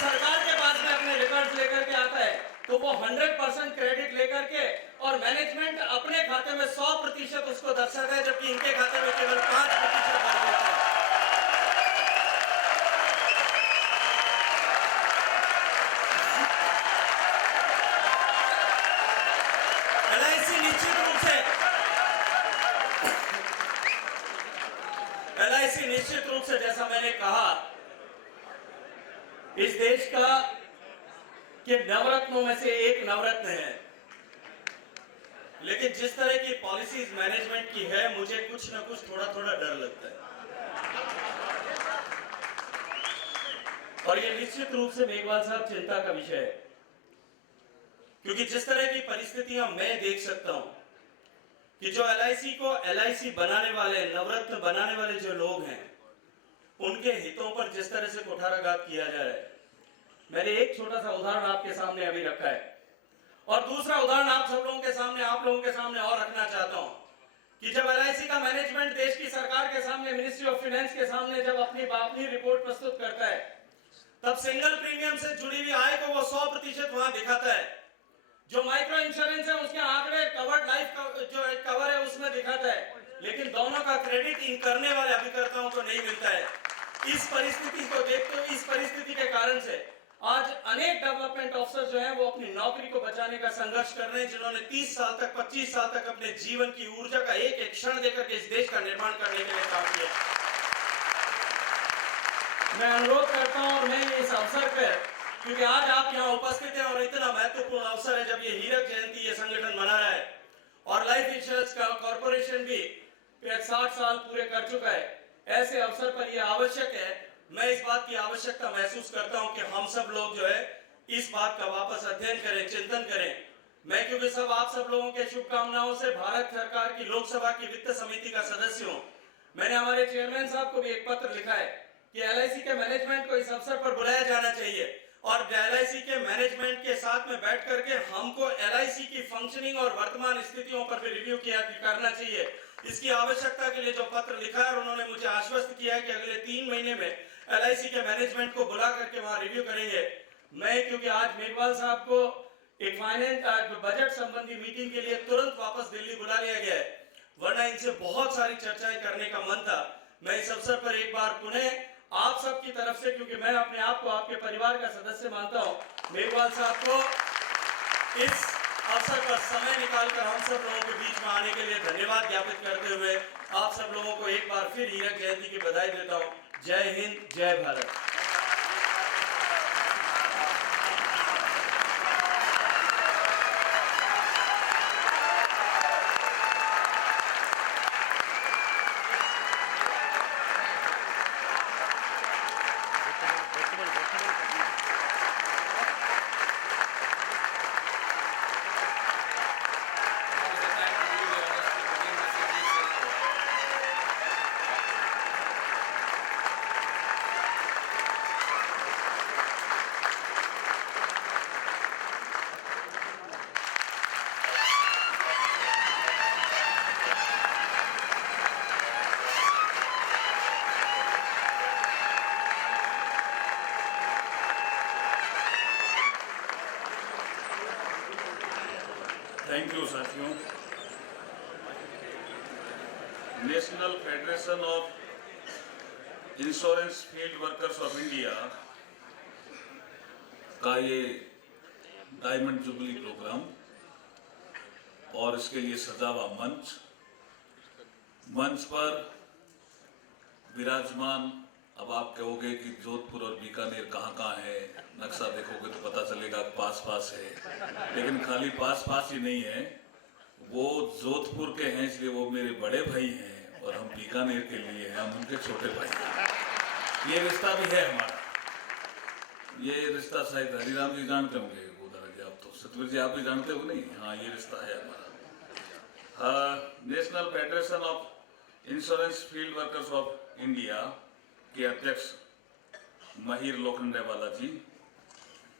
सरकार के पास में अपने रिकॉर्ड्स लेकर के आता है तो वो 100% क्रेडिट लेकर के और मैनेजमेंट अपने खाते में 100% उसको दर्शाता है, जबकि इनके खाते में केवल 5% भर देता है। एलआईसी निश्चित रूप से जैसा मैंने कहा इस देश का के नवरत्नों में से एक नवरत्न है, लेकिन जिस तरह की पॉलिसीज मैनेजमेंट की है मुझे कुछ ना कुछ थोड़ा थोड़ा डर लगता है। और ये निश्चित रूप से मेघवाल साहब चिंता का विषय है, क्योंकि जिस तरह की परिस्थितियां मैं देख सकता हूं कि जो एलआईसी को एलआईसी बनाने वाले, नवरत्न बनाने वाले जो लोग हैं, उनके हितों पर जिस तरह से कुठाराघात किया जा रहा है। मैंने एक छोटा सा उदाहरण आपके सामने अभी रखा है और दूसरा उदाहरण आप सब लोगों के सामने, आप लोगों के सामने और रखना चाहता हूं कि जब एलआईसी का मैनेजमेंट देश की सरकार के सामने, मिनिस्ट्री ऑफ फाइनेंस के सामने जब अपनी रिपोर्ट प्रस्तुत करता है, तब सिंगल प्रीमियम से जुड़ी हुई आय को वो 100% वहां दिखाता है। जो माइक्रो इंश्योरेंस है उसके आंकड़े कवर्ड लाइफ जो कवर है उसमें दिखाता है, लेकिन दोनों का क्रेडिट इन करने वाले अभिकर्ताओं को नहीं मिलता है। इस परिस्थिति को देखते हुए, इस परिस्थिति के कारण से आज अनेक डेवलपमेंट ऑफिसर जो हैं वो अपनी नौकरी को बचाने का संघर्ष कर रहे हैं, जिन्होंने 30 साल तक, 25 साल तक अपने जीवन की ऊर्जा का एक एक क्षण देकर के इस देश का निर्माण करने के लिए काम किया। मैं अनुरोध करता हूं और मैं इस अवसर पर, क्योंकि आज आप यहाँ उपस्थित हैं और इतना महत्वपूर्ण अवसर है जब ये हीरक जयंती ये संगठन मना रहा है और लाइफ इंश्योरेंस कॉर्पोरेशन भी 60 साल पूरे कर चुका है, ऐसे अवसर पर यह आवश्यक है। मैं इस बात की आवश्यकता महसूस करता हूं कि हम सब लोग जो है इस बात का वापस अध्ययन करें, चिंतन करें। मैं क्योंकि आप सब लोगों के शुभकामनाओं से भारत सरकार की लोकसभा की वित्त समिति का सदस्य हूं। मैंने हमारे चेयरमैन साहब को भी एक पत्र लिखा है कि एलआईसी के मैनेजमेंट को इस अवसर पर बुलाया जाना चाहिए और एलआईसी के मैनेजमेंट के साथ में बैठ करके हमको एलआईसी की फंक्शनिंग और वर्तमान स्थितियों पर भी रिव्यू करना चाहिए। इसकी आवश्यकता के लिए जो पत्र लिखा है और उन्होंने मुझे आश्वस्त किया है कि अगले 3 महीने में एलआईसी के मैनेजमेंट को बुला करके वहां रिव्यू करेंगे। मैं क्योंकि आज मेघवाल साहब को एक फाइनेंस बजट संबंधी मीटिंग के लिए तुरंत वापस दिल्ली बुला लिया गया है, वरना इनसे बहुत सारी चर्चाएं करने का मन था। मैं इस अवसर पर एक बार पुनः आप सब की तरफ से, क्योंकि मैं अपने आप को आपके परिवार का सदस्य मानता हूं, मेघवाल साहब को इस अवसर पर समय निकालकर हम सब लोगों के बीच में आने के लिए धन्यवाद ज्ञापित करते हुए आप सब लोगों को एक बार फिर हीरक जयंती की बधाई देता हूं। जय हिंद, जय भारत। थैंक यू साथियों। National federation of insurance field workers of India का ये डायमंड जुबली प्रोग्राम और इसके लिए सजा हुआ मंच पर विराजमान, अब आप कहोगे कि जोधपुर और बीकानेर कहाँ है, नक्शा देखोगे तो पता चलेगा पास है, लेकिन खाली पास ही नहीं है, वो जोधपुर के हैं इसलिए वो मेरे बड़े भाई हैं और हम बीकानेर के लिए हैं, हम उनके छोटे भाई हैं। ये रिश्ता भी है हमारा। ये रिश्ता शायद हरिराम जी जानते होंगे, गोदारा जी आप तो, सतवीर जी आप भी जानते हो नहीं? हाँ, ये रिश्ता है हमारा। National federation of insurance field workers of India के अध्यक्ष महिर लोखंडेवाला जी,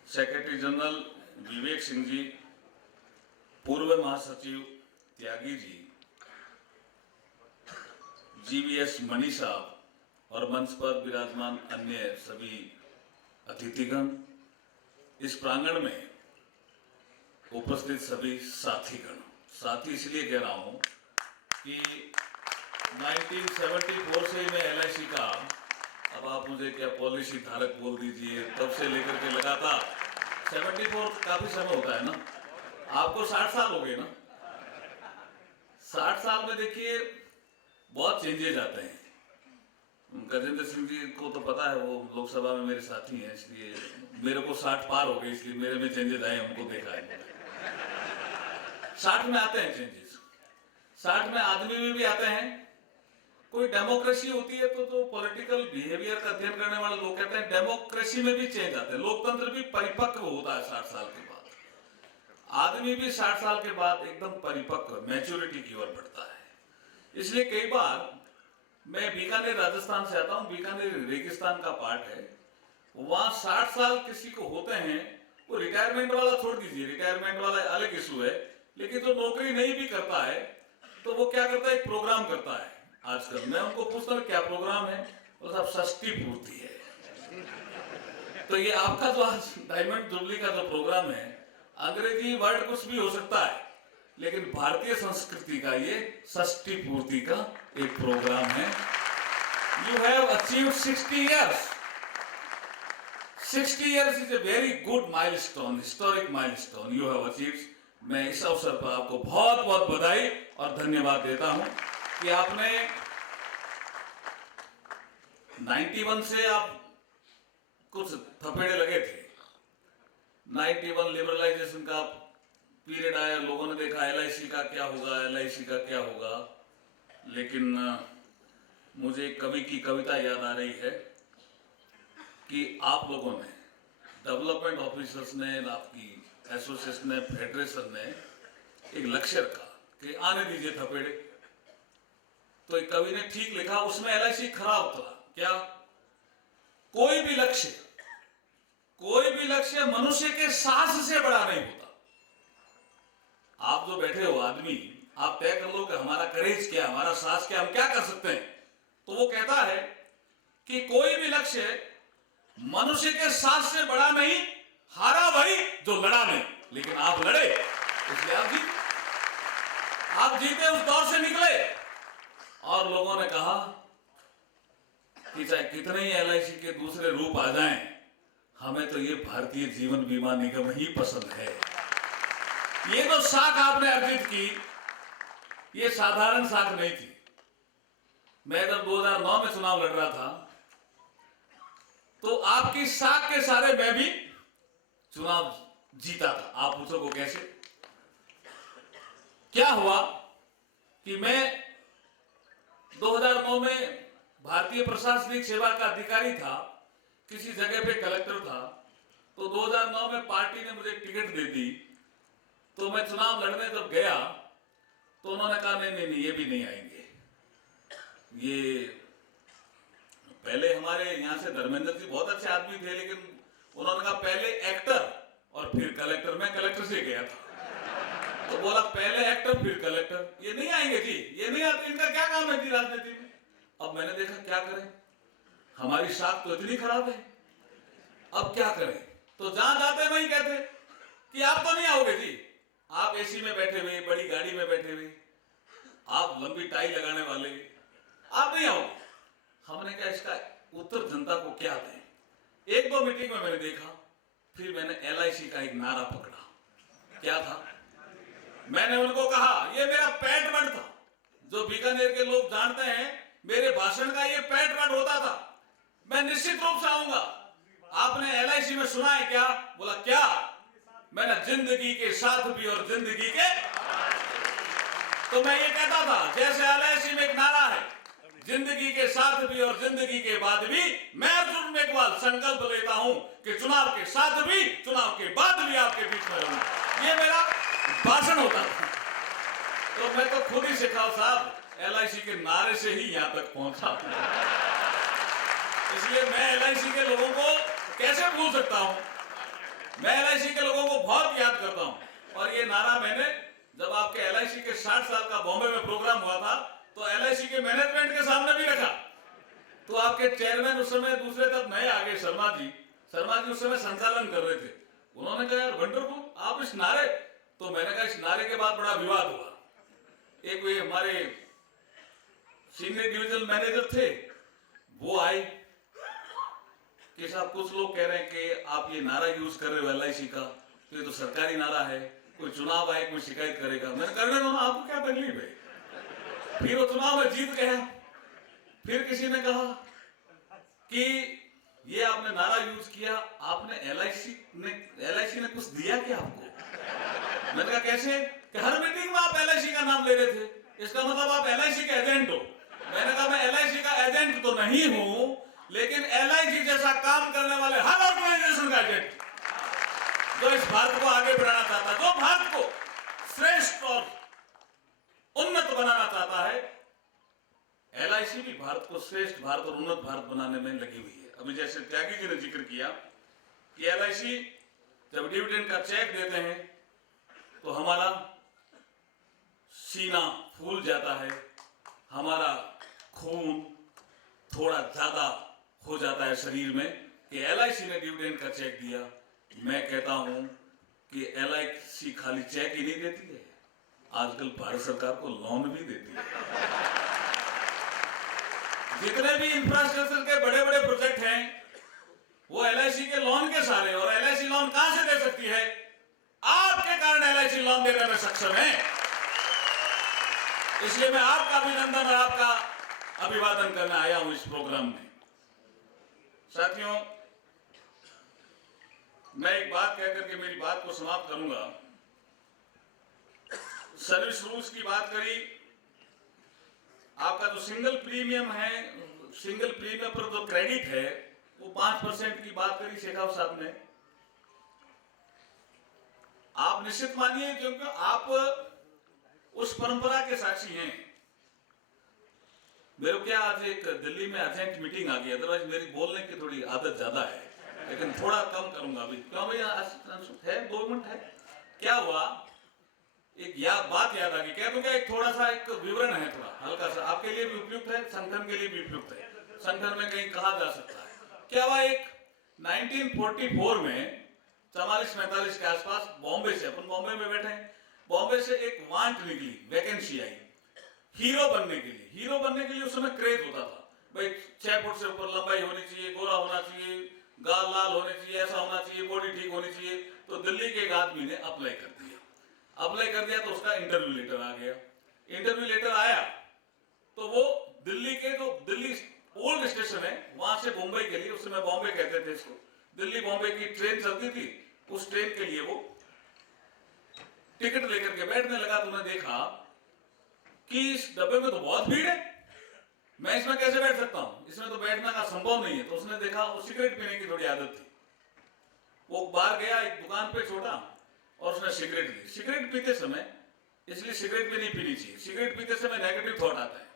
सेक्रेटरी जनरल विवेक सिंह जी, पूर्व महासचिव त्यागी जी, जीवीएस मनीषा और मंच पर विराजमान अन्य सभी अतिथिगण, इस प्रांगण में उपस्थित सभी साथीगण, साथी इसलिए कह रहा हूं कि 1974 से मैं LIC का, अब आप मुझे क्या पॉलिसी धारक बोल दीजिए, तब से लेकर के लगातार 74 काफी समय होता है ना, आपको 60 साल हो गए ना। 60 साल में देखिए बहुत चेंजेज आते हैं। गजेंद्र सिंह जी को तो पता है, वो लोकसभा में मेरे साथी हैं, इसलिए मेरे को 60 पार हो गए, इसलिए मेरे में चेंजेस आए, हमको देखा है। 60 में आते हैं चेंजेस, 60 में आदमी में भी आते हैं। कोई डेमोक्रेसी होती है तो पॉलिटिकल बिहेवियर का अध्ययन करने वाले लोग कहते हैं डेमोक्रेसी में भी चेंज आते हैं, लोकतंत्र भी परिपक्व होता है 60 साल के बाद। आदमी भी 60 साल के बाद एकदम परिपक्व, मैच्योरिटी की ओर बढ़ता है। इसलिए कई बार मैं बीकानेर राजस्थान से आता हूँ, बीकानेर रेगिस्तान का पार्ट है, वहां 60 साल किसी को होते हैं, वो रिटायरमेंट वाला छोड़ दीजिए, रिटायरमेंट वाला अलग इशू है, लेकिन जो नौकरी नहीं भी करता है तो वो क्या करता है, एक प्रोग्राम करता है। आजकल मैं उनको पूछता हूँ क्या प्रोग्राम है, वो सब षष्ठी पूर्ति है। तो ये आपका जो आज डायमंड जुबली का जो प्रोग्राम है, अंग्रेजी वर्ड कुछ भी हो सकता है, लेकिन भारतीय संस्कृति का ये षष्ठी पूर्ति का एक प्रोग्राम है। You have achieved 60 years. 60 years is a very good milestone, historic milestone you have achieved. मैं इस अवसर पर आपको बहुत बहुत बधाई और धन्यवाद देता हूं कि आपने 91 से आप कुछ थपेड़े लगे थे, 91 लिबरलाइजेशन का पीरियड आया, लोगों ने देखा LIC का क्या होगा, LIC का क्या होगा, लेकिन मुझे कवि की कविता याद आ रही है कि आप लोगों ने, डेवलपमेंट ऑफिसर्स ने, आपकी एसोसिएशन ने, फेडरेशन ने एक लक्ष्य रखा कि आने दीजिए थपेड़े। तो एक कवि ने ठीक लिखा, उसमें LIC खरा उतरा। क्या? कोई भी लक्ष्य मनुष्य के साहस से बड़ा नहीं होता। आप जो बैठे हो आदमी, आप तय कर लो कि हमारा करेज क्या, हमारा साहस क्या, हम क्या कर सकते हैं। तो वो कहता है कि कोई भी लक्ष्य मनुष्य के साहस से बड़ा नहीं, हारा वही जो लड़ा नहीं, लेकिन आप लड़े, इसलिए आप जीते, उस दौर से निकले। और लोगों ने कहा कि चाहे कितने ही LIC के दूसरे रूप आ जाएं, हमें तो ये भारतीय जीवन बीमा निगम ही पसंद है। ये जो साख आपने अर्जित की, ये साधारण साख नहीं थी। मैं जब 2009 में चुनाव लड़ रहा था तो आपकी साख के सारे मैं भी चुनाव जीता था। आप पूछो को कैसे? क्या हुआ कि मैं 2009 में भारतीय प्रशासनिक सेवा का अधिकारी था, किसी जगह पे कलेक्टर था, तो 2009 में पार्टी ने मुझे टिकट दे दी। तो मैं चुनाव लड़ने जब गया तो उन्होंने कहा नहीं ये भी नहीं आएंगे। ये पहले हमारे यहाँ से धर्मेंद्र जी बहुत अच्छे आदमी थे, लेकिन उन्होंने कहा पहले एक्टर और फिर कलेक्टर। मैं कलेक्टर से गया था तो बोला पहले एक्टर फिर कलेक्टर, ये नहीं आएंगे जी, ये नहीं आते, इनका क्या काम है जी राजनीति में। अब मैंने देखा क्या करें, हमारी साख तो इतनी खराब है, अब क्या करें। तो जहां जाते वहीं कहते कि आप तो नहीं आओगे जी, आप AC में बैठे हुए, बड़ी गाड़ी में बैठे हुए, आप लंबी टाई लगाने वाले, आप नहीं आओगे। हमने कहा इसका उत्तर जनता को क्या दें। 1-2 मीटिंग में मैंने देखा, फिर मैंने LIC का एक नारा पकड़ा। क्या था? मैंने उनको कहा, ये मेरा पैट वर्ड था, जो बीकानेर के लोग जानते हैं, मेरे भाषण का ये पैट वर्ड होता था, मैं निश्चित रूप से आऊंगा। आपने LIC में सुना है क्या? बोला क्या? मैंने जिंदगी के साथ भी और जिंदगी के, तो मैं ये कहता था जैसे LIC में एक नारा है, जिंदगी के साथ भी और जिंदगी के बाद भी, मैं अर्जुन मेघवाल संकल्प लेता हूं कि चुनाव के साथ भी, चुनाव के बाद भी आपके बीच में रहूंगा। ये मेरा भाषण होता था। तो मैं तो खुद ही सिखाओ साहब, LIC के नारे से ही यहां तक पहुंचा। इसलिए मैं LIC के लोगों को कैसे भूल सकता हूं। मैं LIC के लोगों को बहुत याद करता हूं। और ये नारा मैंने जब आपके LIC के 60 साल का बॉम्बे में प्रोग्राम हुआ था तो LIC के मैनेजमेंट के सामने भी रखा। तो आपके चेयरमैन उस समय दूसरे तब नए आ गए, शर्मा जी उस समय संचालन कर रहे थे। उन्होंने कहा यार वंडरफुल, आप इस नारे, तो मैंने कहा इस नारे के बाद बड़ा विवाद हुआ। एक वे हमारे सीनियर डिविजनल मैनेजर थे, वो आए कि साहब कुछ लोग कह रहे हैं कि आप ये नारा यूज कर रहे हो LIC का, तो ये तो सरकारी नारा है, कोई चुनाव आए कोई शिकायत करेगा। मैंने करने दो ना, आपको क्या तकलीफ है। फिर वो चुनाव में जीत गया। फिर किसी ने कहा कि ये आपने नारा यूज किया, आपने LIC ने कुछ दिया क्या आपको? मैंने कहा कैसे? कि हर मीटिंग में आप LIC का नाम ले रहे थे, इसका मतलब आप LIC के एजेंट हो। मैंने कहा मैं LIC का एजेंट तो नहीं हूं, लेकिन LIC जैसा काम करने वाले हर ऑर्गेनाइजेशन का एजेंट जो इस भारत को आगे बढ़ाना चाहता है, जो भारत को श्रेष्ठ और उन्नत बनाना चाहता है, LIC भी भारत को श्रेष्ठ भारत और उन्नत भारत बनाने में लगी हुई है। अभी जैसे त्यागी जी ने जिक्र किया कि LIC जब डिविडेंड का चेक देते हैं तो हमारा सीना फूल जाता है, हमारा खून थोड़ा ज्यादा हो जाता है शरीर में कि LIC ने डिविडेंड का चेक दिया। मैं कहता हूं कि LIC खाली चेक ही नहीं देती है, आजकल भारत सरकार को लोन भी देती है। जितने भी इंफ्रास्ट्रक्चर के बड़े बड़े प्रोजेक्ट हैं वो LIC के लोन के सारे, और LIC लोन कहां से दे सकती है? आपके कारण LIC लोन देने में सक्षम है। इसलिए मैं आपका अभिनंदन और आपका अभिवादन करने आया हूं इस प्रोग्राम में। साथियों, मैं एक बात कहकर के मेरी बात को समाप्त करूंगा। सर्विस रूल्स की बात करी, आपका जो सिंगल प्रीमियम है, सिंगल प्रीमियम पर जो क्रेडिट है वो 5% की बात करी शेखावत साहब ने। आप निश्चित मानिए, क्योंकि आप उस परंपरा के साक्षी हैं। मेरे को क्या आज एक दिल्ली में अर्जेंट मीटिंग आ गई, अदरवाइज मेरी बोलने की थोड़ी आदत ज्यादा है, लेकिन थोड़ा कम करूंगा अभी। क्यों भैया है 2 मिनट है? क्या हुआ, एक बात याद आ गई, कह दूं क्या? एक थोड़ा सा एक विवरण है, थोड़ा हल्का सा, आपके लिए भी उपयुक्त है, संगठन के लिए भी उपयुक्त है, संगठन में कहीं कहा जा सकता है। क्या हुआ, एक 1944 में 44-45 के आसपास बॉम्बे से, अपन बॉम्बे में बैठे हैं, बॉम्बे से एक वांट निकली, वैकेंसी आई हीरो बनने के लिए। हीरो बनने के लिए उस समय क्रेज होता था, भाई 6 फुट से ऊपर लंबाई होनी चाहिए, गोरा होना चाहिए, गाल लाल होने चाहिए, ऐसा होना चाहिए, बॉडी ठीक होनी चाहिए। तो दिल्ली के एक आदमी ने अप्लाई कर दिया। अप्लाई कर दिया तो उसका इंटरव्यू लेटर आ गया। इंटरव्यू लेटर आया तो वो दिल्ली के, जो दिल्ली ओल्ड स्टेशन है, वहां से मुंबई के लिए, उस समय बॉम्बे कहते थे इसको, दिल्ली बॉम्बे की ट्रेन चलती थी, उस ट्रेन के लिए वो टिकट लेकर के बैठने लगा। तो उन्होंने देखा कि इस डब्बे में तो बहुत भीड़ है, मैं इसमें कैसे बैठ सकता हूं, इसमें तो बैठना का संभव नहीं है। तो उसने देखा, वो सिगरेट पीने की थोड़ी आदत थी, वो बाहर गया एक दुकान पे छोटा, और उसने सिगरेट ली। सिगरेट पीते समय, इसलिए सिगरेट भी नहीं पीनी चाहिए, सिगरेट पीते समय नेगेटिव थॉट आता है,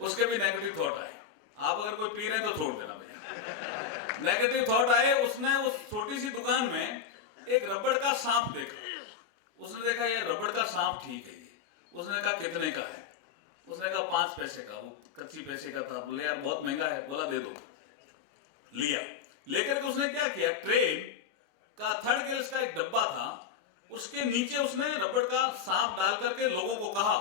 उसके भी नेगेटिव थॉट आए। आप अगर कोई पी रहे हैं तो छोड़ देना भैया। नेगेटिव थॉट आए, उसने उस छोटी सी दुकान में एक रबड़ का सांप देखा। उसने देखा ये रबड़ का सांप ठीक है ये। उसने कहा कितने का है? उसने कहा 5 पैसे का। वो कच्ची पैसे का था। बोले यार बहुत महंगा है। बोला दे दो। लिया। लेकर के उसने क्या किया, ट्रेन का 3rd गियर्स का एक डब्बा था, उसके नीचे उसने रबड़ का सांप डाल करके लोगों को कहा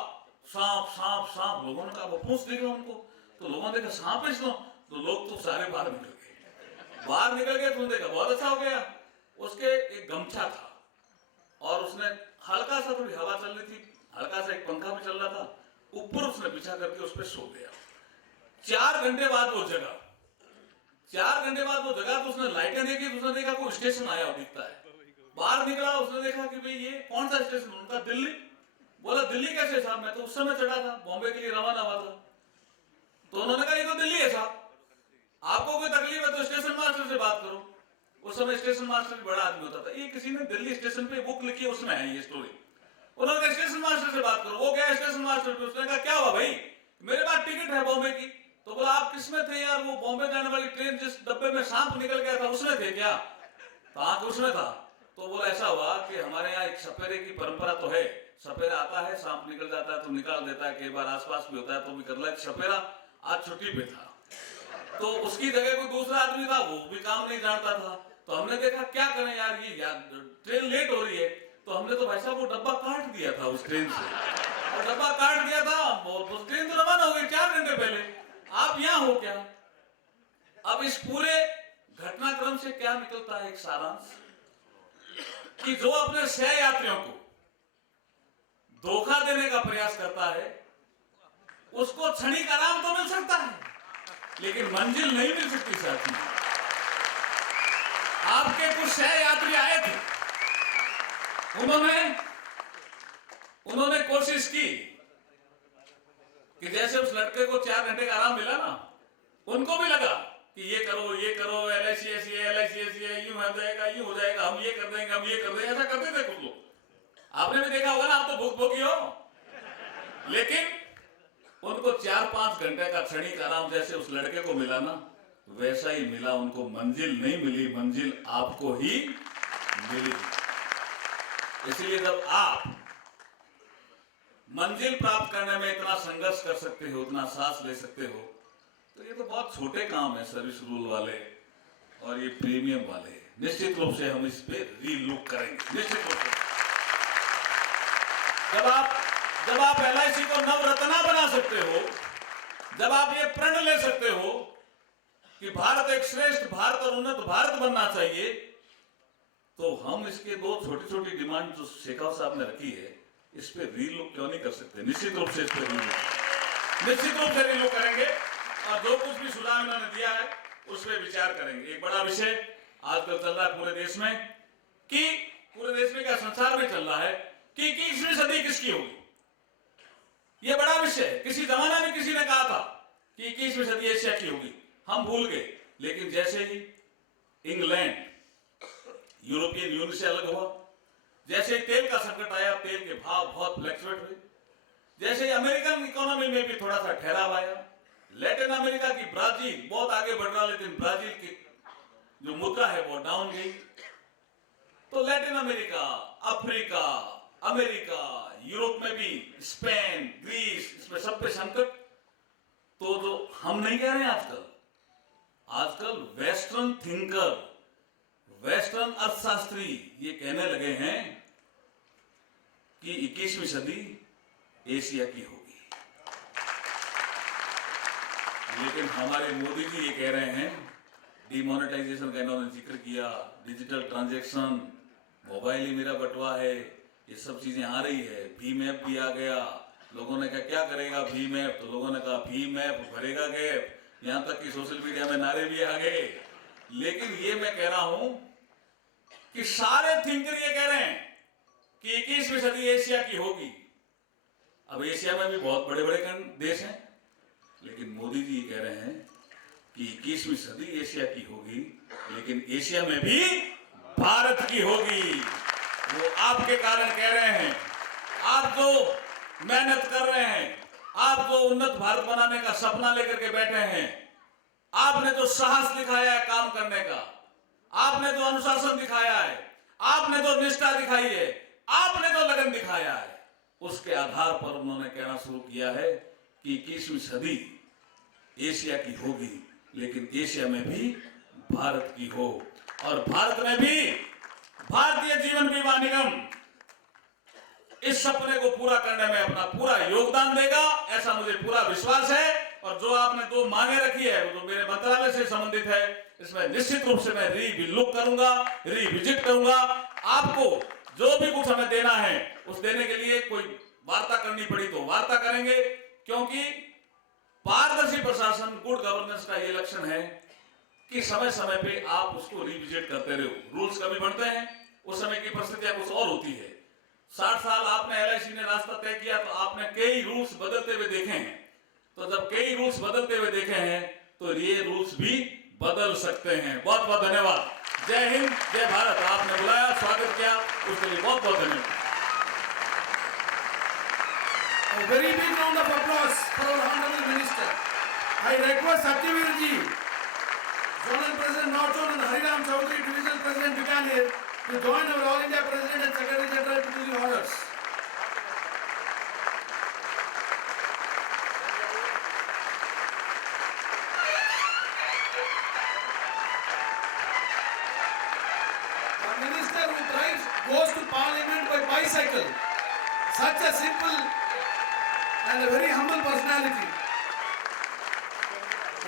सांप सांप सांप। लोगों ने कहा वो पूछ दिखा उनको, तो लोगों ने देखा सांप है इसको, तो लोग तो सारे बाहर निकल गए। बाहर निकल गए तो देखा बहुत अच्छा हो गया। उसके एक गमछा था और उसने हल्का सा, थोड़ी हवा चल रही थी, हल्का सा एक पंखा भी चल रहा था, ऊपर उसने बिछा करके उस पर सो गया। 4 घंटे बाद वो जगा। 4 घंटे बाद वो जगा तो उसने लाइटें देखी, तो उसने देखा कोई स्टेशन आया हुआ दिखता है। बाहर निकला, उसने देखा कि भाई ये कौन सा स्टेशन? उनका दिल्ली। बोला दिल्ली कैसे साहब? मैं तो उस समय चढ़ा था, बॉम्बे के लिए रवाना हुआ था। तो उन्होंने कहा ये तो दिल्ली है साहब, आपको कोई तकलीफ है तो स्टेशन मास्टर से बात करो। उस समय स्टेशन मास्टर भी बड़ा आदमी होता था। ये किसी ने दिल्ली स्टेशन पे बुक लिखी, उसमें है ये स्टोरी। उन्होंने कहा स्टेशन मास्टर से बात करो। वो गया स्टेशन मास्टर पे, उसने कहा क्या हुआ भाई? मेरे पास टिकट है बॉम्बे की। तो बोला आप किसमें थे यार? वो बॉम्बे जाने वाली ट्रेन जिस डब्बे में सांप निकल गया था उसमें थे क्या? हाँ उसमें था। तो बोला ऐसा हुआ कि हमारे यहाँ एक सपेरे की परंपरा तो है, सपेरा आता है, सांप निकल जाता है तो निकाल देता है, कई बार आसपास भी होता है तो भी कर ला। सपेरा आज छुट्टी पे था, तो उसकी जगह कोई दूसरा आदमी था, वो भी काम नहीं जानता था। तो हमने देखा क्या करें यार, ये यार ट्रेन लेट हो रही है, तो हमने तो भाई साहब वो डब्बा काट दिया था उस ट्रेन से, और डब्बा काट दिया था और ट्रेन तो रवाना हो गई 4 घंटे पहले। आप यहाँ हो क्या? अब इस पूरे घटनाक्रम से क्या निकलता है एक सारांश, कि जो अपने सह यात्रियों को धोखा देने का प्रयास करता है उसको क्षणिक आराम तो मिल सकता है, लेकिन मंजिल नहीं मिल सकती साथी। आपके कुछ सह यात्री आए थे, उन्होंने कोशिश की कि जैसे उस लड़के को 4 घंटे का आराम मिला ना, उनको भी लगा कि ये करो, LIC ऐसी है, यूं हो जाएगा, हम ये कर देंगे, ऐसा करते थे कुछ लोग। आपने भी देखा होगा ना, आप तो भूख हो, लेकिन उनको 4-5 घंटे का क्षणिक आराम जैसे उस लड़के को मिला ना, वैसा ही मिला उनको। मंजिल नहीं मिली, मंजिल आपको ही मिली। इसलिए जब आप मंजिल प्राप्त करने में इतना संघर्ष कर सकते हो, इतना सांस ले सकते हो, तो ये तो बहुत छोटे काम है सर्विस रूल वाले और ये प्रीमियम वाले। निश्चित रूप से हम इस पे रीलुक करेंगे, निश्चित रूप से। जब आप LIC को नवरत्ना बना सकते हो, जब आप ये प्रण ले सकते हो कि भारत एक श्रेष्ठ भारत और उन्नत भारत बनना चाहिए, तो हम इसके 2 छोटी डिमांड जो शेखावत साहब ने रखी है, इस पे रीलुक क्यों नहीं कर सकते? निश्चित रूप से इस पे रीलुक करेंगे और जो कुछ भी सुझाव इन्होंने दिया है उस पर विचार करेंगे। एक बड़ा विषय आजकल चल रहा है पूरे देश में, कि पूरे देश में क्या संसार में चल रहा है कि 21वीं सदी किसकी होगी। यह बड़ा विषय है। किसी जमाना में किसी ने कहा था कि 21वीं सदी एशिया की होगी, हम भूल गए। लेकिन जैसे ही इंग्लैंड यूरोपियन यूनियन से अलग हुआ, जैसे ही तेल का संकट आया, तेल के भाव बहुत फ्लक्चुएट हुए, जैसे ही अमेरिकन इकोनॉमी में भी थोड़ा सा ठहराव आया, लैटिन अमेरिका की ब्राजील बहुत आगे बढ़ रहा, लेकिन ब्राजील की जो मुद्रा है वो डाउन गई। तो Latin America, Africa, America, Europe में भी स्पेन, ग्रीस, इसमें सब पे संकट। तो जो हम नहीं कह रहे हैं आजकल वेस्टर्न थिंकर, वेस्टर्न अर्थशास्त्री ये कहने लगे हैं कि 21वीं सदी एशिया की होगी। लेकिन हमारे मोदी जी ये कह रहे हैं, डिमोनेटाइजेशन का इन्होंने जिक्र किया, डिजिटल ट्रांजैक्शन, मोबाइल ही मेरा बटवा है, ये सब चीजें आ रही है। भीम ऐप भी आ गया। लोगों ने कहा क्या करेगा भीम ऐप, तो लोगों ने कहा भीम ऐप भरेगा गैप। यहां तक कि सोशल मीडिया में नारे भी आ गए। लेकिन ये मैं कह रहा हूं कि सारे थिंकर ये कह रहे हैं कि 21वीं सदी एशिया की होगी। अब एशिया में भी बहुत बड़े बड़े देश हैं, लेकिन मोदी जी कह रहे हैं कि 21वीं सदी एशिया की होगी, लेकिन एशिया में भी भारत की होगी। वो आपके कारण कह रहे हैं। आप जो मेहनत कर रहे हैं, आप जो उन्नत भारत बनाने का सपना लेकर के बैठे हैं, आपने जो साहस दिखाया है काम करने का, आपने जो अनुशासन दिखाया है, आपने जो निष्ठा दिखाई है, आपने जो लगन दिखाया है, उसके आधार पर उन्होंने कहना शुरू किया है कि 21वीं सदी एशिया की होगी, लेकिन एशिया में भी भारत की हो। और भारत में भी भारतीय जीवन बीमा निगम इस सपने को पूरा करने में अपना पूरा योगदान देगा, ऐसा मुझे पूरा विश्वास है। और जो आपने 2 मांगे रखी है, वो जो मेरे मंत्रालय से संबंधित है, इसमें निश्चित रूप से मैं रीलुक करूंगा, रिविजिट करूंगा। आपको जो भी कुछ हमें देना है, उस देने के लिए कोई वार्ता करनी पड़ी तो वार्ता करेंगे, क्योंकि पारदर्शी प्रशासन, गुड गवर्नेंस का ये लक्षण है कि समय समय पे आप उसको रिविजिट करते रहो। रूल्स कभी बढ़ते हैं, उस समय की परिस्थितियां कुछ और होती है। 60 साल आपने LIC ने रास्ता तय किया, तो आपने कई रूल्स बदलते हुए देखे हैं। तो जब कई रूल्स बदलते हुए देखे हैं, तो ये रूल्स भी बदल सकते हैं। बहुत बहुत धन्यवाद। जय हिंद, जय भारत। आपने बुलाया, स्वागत किया, उसके लिए बहुत बहुत धन्यवाद। A very big round of applause for our Honorable Minister. I request Satyavir ji, Zonal President North Zone, and Hariram Chaudhary, Divisional President Bikaner, to join our All India President and Secretary General to do the honors. goes to Parliament by bicycle. Such a simple and a very humble personality.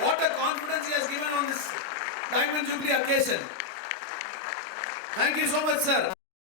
What a confidence he has given on this Diamond Jubilee occasion. Thank you so much, sir.